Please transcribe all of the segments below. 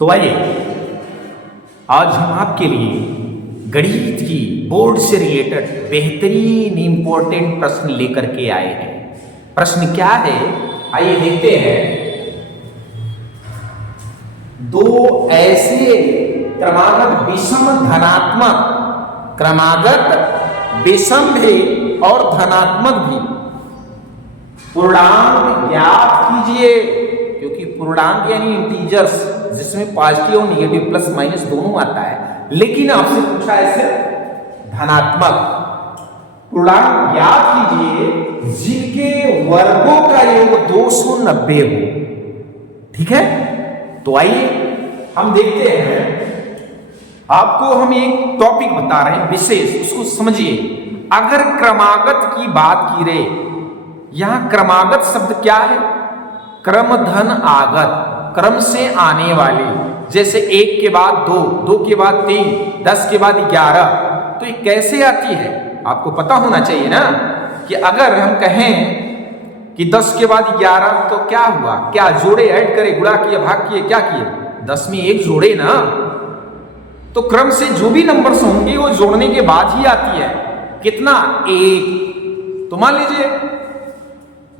तो आइए आज हम आपके लिए गणित की बोर्ड से रिलेटेड बेहतरीन इंपॉर्टेंट प्रश्न लेकर के आए हैं। प्रश्न क्या है आइए देखते हैं। दो ऐसे क्रमागत विषम धनात्मक क्रमागत विषम भी और धनात्मक भी पूर्णांक ज्ञात कीजिए, क्योंकि पूर्णांक यानी इंटीजर्स जिसमें पॉजिटिव और निगेटिव प्लस माइनस दोनों आता है, लेकिन आपसे पूछा है सिर्फ धनात्मक पूर्णांक ज्ञात कीजिए जिनके वर्गों का योग 290 हो। ठीक है, तो आइए हम देखते हैं। आपको हम एक टॉपिक बता रहे हैं विशेष, उसको समझिए। अगर क्रमागत की बात की रहे, यहां क्रमागत शब्द क्या है? क्रम धन आगत, क्रम से आने वाली, जैसे 1 के बाद 2, 2 के बाद 3, 10 के बाद 11। तो ये कैसे आती है आपको पता होना चाहिए ना, कि अगर हम कहें कि 10 के बाद 11 तो क्या हुआ? क्या जोड़े, ऐड करे, गुणा किए, भाग किए, क्या किए? 10 में 1 जोड़े ना। तो क्रम से जो भी नंबर्स होंगे वो जोड़ने के बाद ही आती है। कितना? 1। तो मान लीजिए,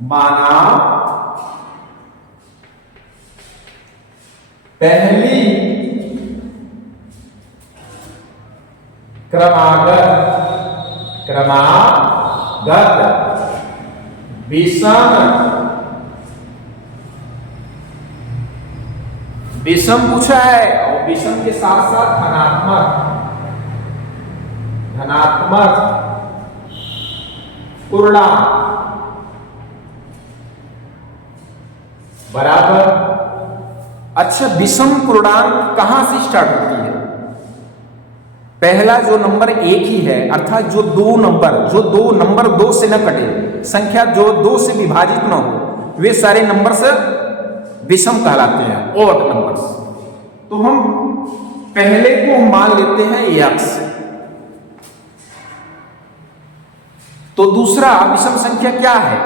माना पहली क्रमागत विषम पूछा है, और विषम के साथ साथ धनात्मक पूर्णांक बराबर। अच्छा, विषम पूर्णांक कहां से स्टार्ट होती है? पहला जो नंबर एक ही है, अर्थात जो दो नंबर 2 से न कटे, संख्या जो 2 से विभाजित न हो, वे सारे नंबर्स विषम कहलाते हैं, ऑड नंबर्स। तो हम पहले को मान लेते हैं x, तो दूसरा विषम संख्या क्या है?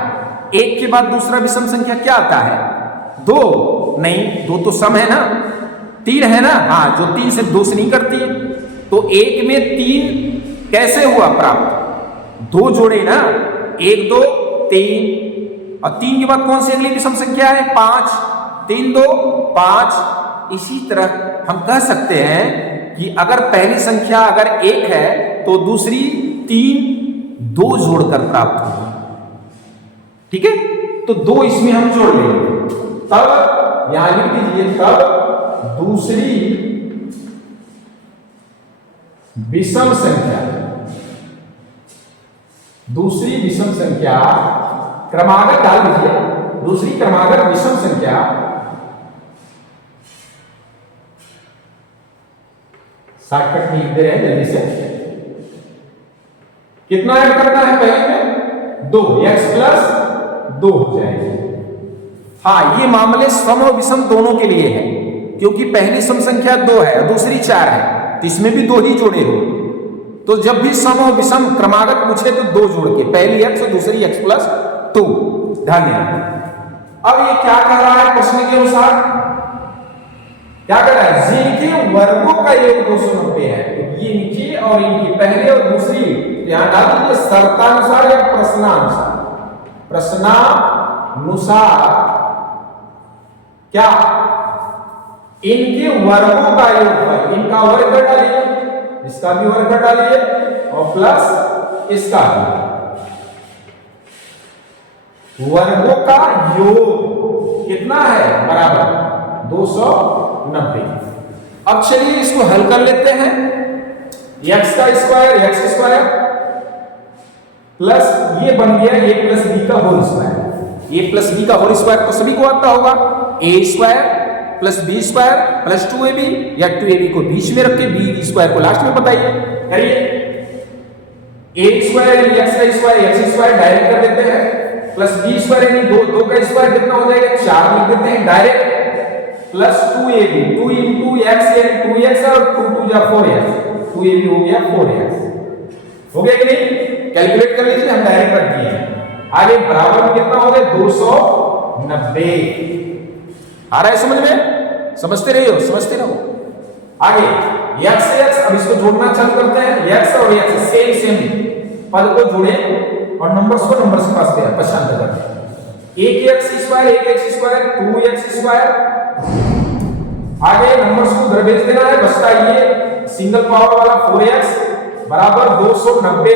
1 के बाद दूसरा विषम संख्या क्या आता है? 2 नहीं, 2 तो सम है ना, 3 है ना, हाँ, जो 3 से 2 से नहीं करती। तो 1 में 3 कैसे हुआ प्राप्त? 2 जोड़े ना, 1 2 3, और 3 के बाद कौन सी अगली विषम संख्या है? 5, 3 2 5। इसी तरह हम कह सकते हैं कि अगर पहली संख्या अगर 1 है तो दूसरी 3 2 जोड़कर प्राप्त होगी। ठीक है, तो 2 इसमें हम जोड़ लेंगे, तब यहां लिख दीजिए, तब दूसरी विषम संख्या क्रमागत डाल दीजिए, दूसरी क्रमागत विषम संख्या शॉर्टकट में लिख दे रहे हैं जल्दी से। कितना ऐड करना है? पहले में 2, x प्लस 2 हो जाएगी। हाँ, ये मामले सम और विषम दोनों के लिए है, क्योंकि पहली सम संख्या 2 है और दूसरी 4 है, तो इसमें भी 2 ही जोड़े हो। तो जब भी सम और विषम क्रमागत पूछे तो 2 जोड़ के, पहली x और दूसरी x प्लस 2। ध्यान देना। अब ये क्या कह रहा है प्रश्न के अनुसार? क्या कह रहा है? जिनके वर्गों का योग 290 है, तो ये नीचे और इनकी पहले और दूसरी ध्यान डाल दीजिए, शर्तानुसार या प्रश्नानुसार? प्रश्नानुसार क्या? इनके वर्गों का योग, इनका वर्ग कर डालिए, इसका भी वर्ग कर डालिए, और प्लस इसका भी। वर्गों का योग कितना है? बराबर 290। अब चलिए इसको हल कर लेते हैं। x का स्क्वायर प्लस ये बन गया a प्लस बी का whole square. a plus B का होल स्क्वायर तो सभी को आता होगा, a square plus B square plus 2ab, या 2ab को बीच में रख के b स्क्वायर को लास्ट में बताइए। करिए, a स्क्वायर यानी x का स्क्वायर, x स्क्वायर डायरेक्ट कर देते हैं, प्लस b स्क्वायर यानी 2 का स्क्वायर कितना हो जाएगा? 4 लिख देते हैं direct, plus 2ab, 2 into x यानी 2x और 2 2 जा 4x, 2ab हो गया 4x। हो गया कि नहीं? कैलकुलेट कर लीजिए, हम डायरेक्ट रख दिए। आगे बराबर में कितना हो गया? 290। आ रहा है समझ में? समझते रहो। आगे x x, अब इसको जोड़ना चालू करते हैं। x और x सेम पद को जोड़े और नंबर्स को नंबर्स के पास ले पहचान करते हैं। 1x² 2x²। आगे नंबर्स को उधर भेज देना है। बचता ये सिंगल पावर वाला 4x बराबर 290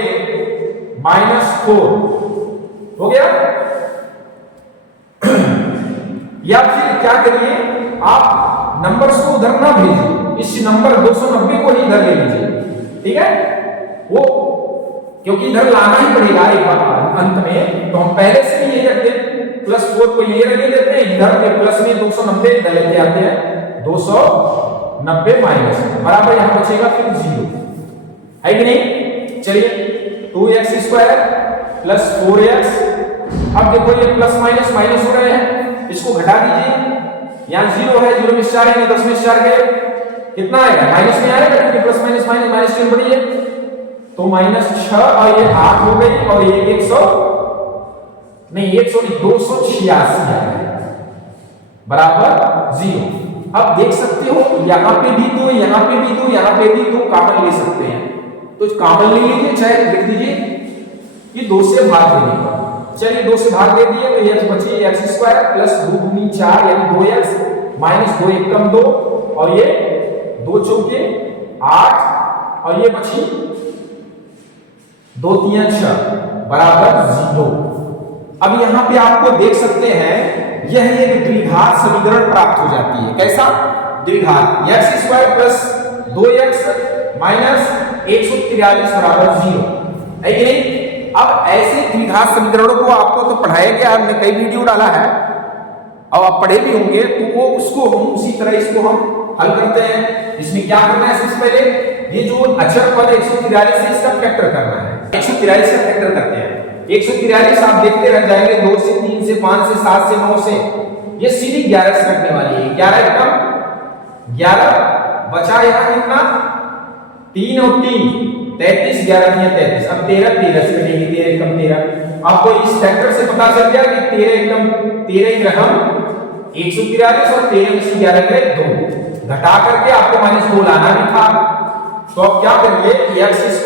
- 4 हो गया। या फिर क्या करिए, आप नंबर्स को उधर ना भेजिए, इस नंबर 290 को ही इधर ले लीजिए, ठीक है। वो क्योंकि इधर लाना ही पड़ेगा एक बार अंत में, तो हम पहले से ही ये रखते हैं +4 को ये रख देते हैं, इधर के प्लस में 290 इधर लेके आते हैं 290 माइनस बराबर यहां बचेगा फिर 0 है कि नहीं। चलिए 2x² + 4x। अब देखो ये प्लस माइनस माइनस हो रहे हैं, इसको घटा दीजिए। यहां 0 है, 0 में 4 है, 10 में 4 गए, कितना आएगा माइनस में आएगा, क्योंकि प्लस माइनस माइनस -10 बड़ी है, तो -6 और ये 8 हो गई और ये 100 नहीं 286 बराबर 0। अब देख सकते हो यहां पे भी दो, यहां पे भी दो, यहां पे भी दो कॉमन ले सकते हैं, तो कॉमन ले लीजिए, चाहे लिख दीजिए कि 2 से भाग देंगे। चलिए 2 से भाग दे दिए तो ये बची x² + 2 दूनी 4 यानी 2x -2 एकम 2 और ये 2 चौके 8 और ये बची 2 3 6 बराबर 0। अब यहां पे आपको देख सकते हैं यह एक द्विघात समीकरण प्राप्त हो जाती है। कैसा द्विघात, x² + 2x - 143 बराबर 0 है कि नहीं। अब ऐसे द्विघात समीकरणों को आपको तो पढ़ाया गया, हमने कई वीडियो डाला है और आप पढ़े भी होंगे, तो वो उसको हम उसी तरह इसको हम हल करते हैं। इसमें क्या करना है, सबसे पहले ये जो अचर पद 143 है इसका फैक्टर करना है। 143 का फैक्टर करते हैं। 143 आप देखते रह जाएंगे, 2 से 3 से 5 से 7 से 9 से, ये सीधी 11 से कटने वाली है। 11 एकम 11 बचा यहाँ कितना 3 और 3 33 11 3 33। अब 13 13 से कटेगी, 13 एकम 13। आपको इस फैक्टर से पता चल गया कि 13 एकम 13 ग्रहम 143 और 13 में से 11 गए 2, घटा करके आपको -2 लाना भी था। तो अब क्या करिए, x² +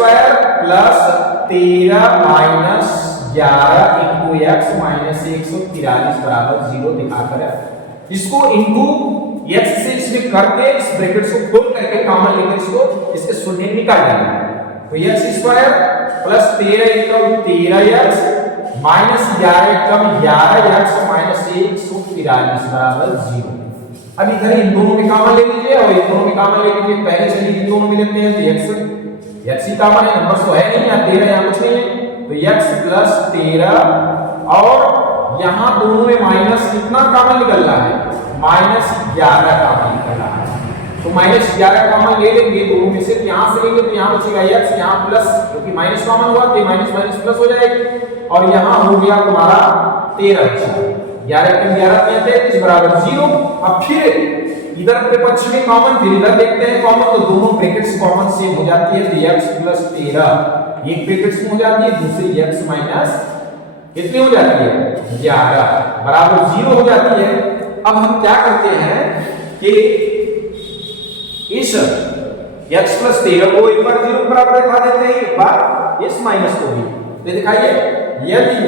13 - 11 × x - 143 बराबर 0 दिखाकर इसको इनटू x से इसमें करके इस ब्रैकेट्स को खोल करके कॉमन लेकर इसको इसके शून्य निकाल देंगे। तो x² + 13 एकम 13x - 11 एकम 11x - 143 बराबर 0। अब इधर इन दोनों में कॉमन ले लीजिए और इन दोनों में कॉमन ले लीजिए। पहले चलिए इन दोनों में लेते हैं तो x ही कॉमन है, नंबर तो है नहीं, यहाँ 13 यहाँ कुछ नहीं है, तो x + 13 और यहाँ दोनों में माइनस कितना कॉमन निकल रहा है, -11 कॉमन निकल रहा है। तो -11 कॉमन ले लेंगे दोनों में से, यहां से लेंगे तो यहां बचेगा x, यहां प्लस, क्योंकि माइनस कॉमन हुआ तो माइनस प्लस हो जाएगी और यहां हो गया तुम्हारा 13 11 × 11 33 बराबर 0। अब फिर इधर के पक्ष में कॉमन, फिर इधर देखते हैं कॉमन, तो दोनों ब्रैकेट्स कॉमन सेम हो जाती है, तो x + 13 एक ब्रैकेट्स में हो जाती है, दूसरी x माइनस कितनी हो जाती है 11 बराबर 0 हो जाती है। अब हम क्या करते हैं कि इस x + 13 को एक बार 0 के बराबर दिखा देते हैं, एक बार इस माइनस को भी, तो दिखाइए यदि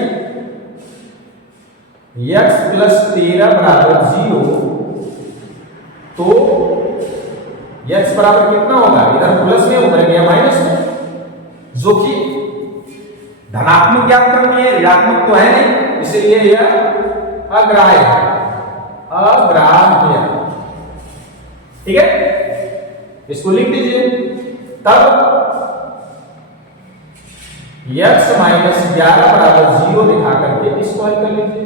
x + 13 बराबर 0 तो x बराबर कितना होगा, इधर प्लस में उधर गया माइनस में, जो कि धनात्मक ज्ञात करनी है, ऋणात्मक तो है नहीं, इसलिए यह अग्राह्य है, अग्राह्य, ठीक है। इसको लिख दीजिए। तब x - 11 बराबर 0 दिखा करके इसको हल कर लीजिए,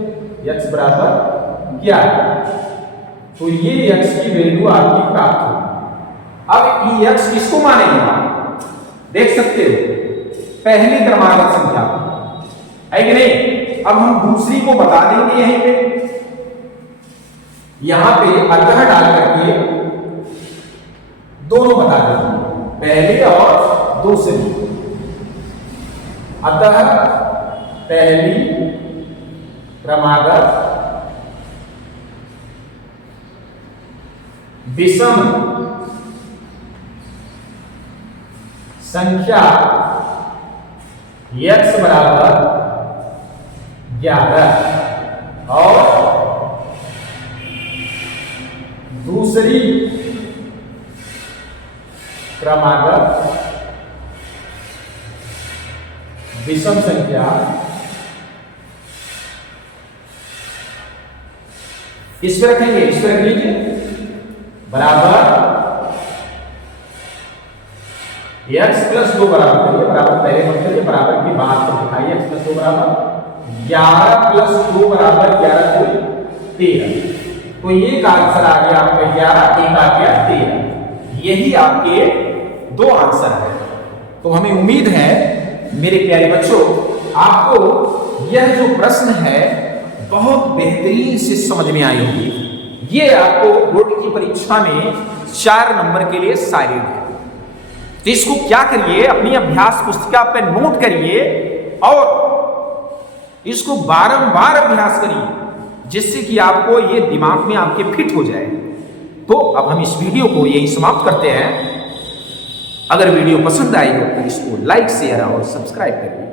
x बराबर 11, तो ये x की वैल्यू आपकी प्राप्त होगी। अब ये x किसको मानेंगे, देख सकते हो पहली क्रमागत संख्या है कि नहीं। अब हम दूसरी को बता देंगे, यहीं पे यहां पे अतः डाल करके दोनों बता देंगे, पहली और दूसरी। अतः पहली क्रमागत विषम संख्या x बराबर 11 और दूसरी क्रमागत विषम संख्या इस पर रखेंगे, इस पर रख लीजिए, बराबर x प्लस 2 बराबर करिए, बराबर पहले मत करिए, बराबर की बात को दिखाइए। x प्लस 2 बराबर 11 प्लस 2 बराबर 11 को 13। तो ये का आंसर आ गया आपका 11, एक आ गया 13। यही आपके दो आंसर है। तो हमें उम्मीद है मेरे प्यारे बच्चों, आपको यह जो प्रश्न है बहुत बेहतरीन से समझ में आई होगी। ये आपको बोर्ड की परीक्षा में 4 नंबर के लिए शायद है। तो इसको क्या करिए, अपनी अभ्यास पुस्तिका पे नोट करिए और इसको बारंबार अभ्यास करिए, जिससे कि आपको ये दिमाग में आपके फिट हो जाए। तो अब हम इस वीडियो को यही समाप्त करते हैं। अगर वीडियो पसंद आई हो तो इसको लाइक, शेयर और सब्सक्राइब करिए।